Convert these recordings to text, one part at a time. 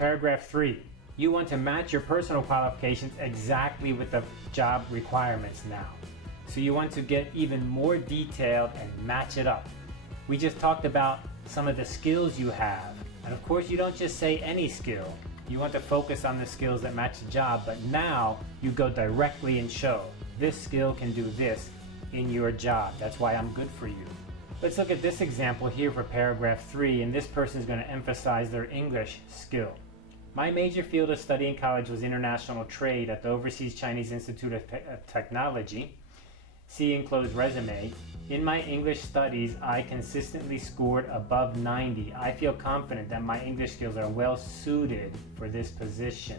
Paragraph 3. You want to match your personal qualifications exactly with the job requirements now. So you want to get even more detailed and match it up. We just talked about some of the skills you have. And of course, you don't just say any skill. You want to focus on the skills that match the job, but now you go directly and show this skill can do this in your job. That's why I'm good for you. Let's look at this example here for paragraph 3, and this person is going to emphasize their English skill. My major field of study in college was international trade at the Overseas Chinese Institute of Technology. See enclosed resume. In my English studies, I consistently scored above 90. I feel confident that my English skills are well suited for this position.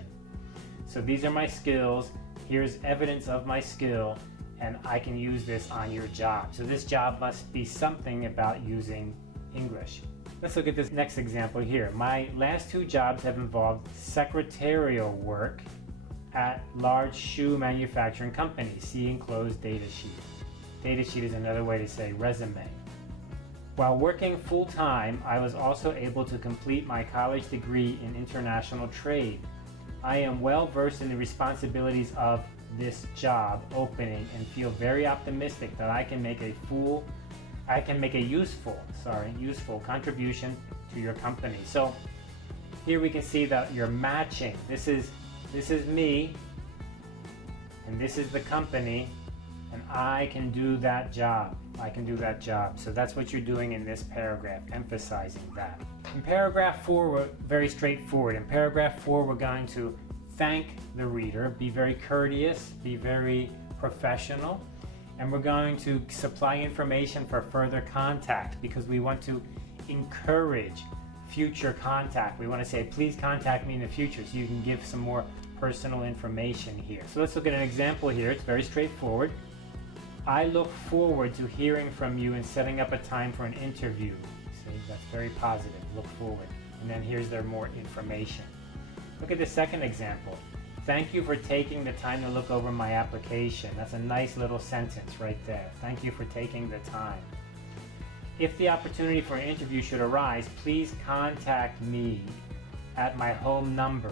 So these are my skills. Here's evidence of my skill, and I can use this on your job. So this job must be something about using English. Let's look at this next example here. My last 2 jobs have involved secretarial work at large shoe manufacturing companies. See enclosed data sheet. Data sheet is another way to say resume. While working full-time, I was also able to complete my college degree in international trade. I am well versed in the responsibilities of this job opening and feel very optimistic that I can make a useful contribution to your company. So here we can see that you're matching. This is me, and this is the company, and I can do that job. I can do that job. So that's what you're doing in this paragraph, emphasizing that. In paragraph 4, we're very straightforward. In paragraph 4, we're going to thank the reader, be very courteous, be very professional, and we're going to supply information for further contact because we want to encourage future contact. We want to say, please contact me in the future, so you can give some more personal information here. So let's look at an example here. It's very straightforward. I look forward to hearing from you and setting up a time for an interview. See, that's very positive. Look forward. And then here's their more information. Look at the second example. Thank you for taking the time to look over my application. That's a nice little sentence right there. Thank you for taking the time. If the opportunity for an interview should arise, please contact me at my home number.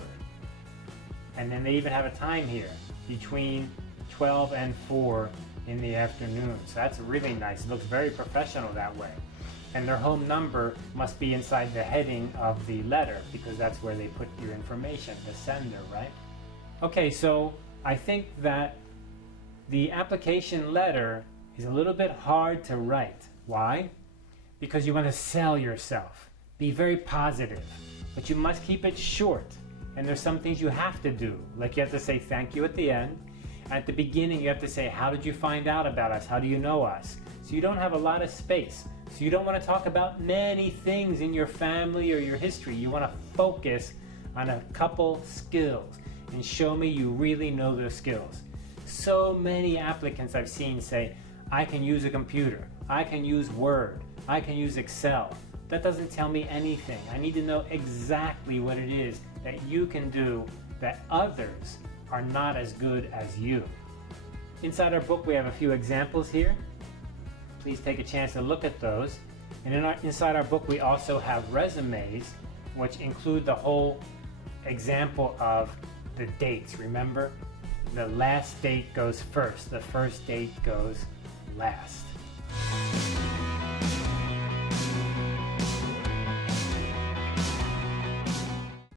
And then they even have a time here, between 12 and 4 in the afternoon. So that's really nice. It looks very professional that way. And their home number must be inside the heading of the letter because that's where they put your information, the sender, right? Okay, so I think that the application letter is a little bit hard to write. Why? Because you want to sell yourself. Be very positive, but you must keep it short. And there's some things you have to do, like you have to say thank you at the end. At the beginning, you have to say, how did you find out about us? How do you know us? So you don't have a lot of space. So you don't want to talk about many things in your family or your history. You want to focus on a couple skills and show me you really know those skills. So many applicants I've seen say, I can use a computer, I can use Word, I can use Excel. That doesn't tell me anything. I need to know exactly what it is that you can do that others are not as good as you. Inside our book, we have a few examples here. Please take a chance to look at those. And inside our book, we also have resumes, which include the whole example of the dates. Remember, the last date goes first, the first date goes last.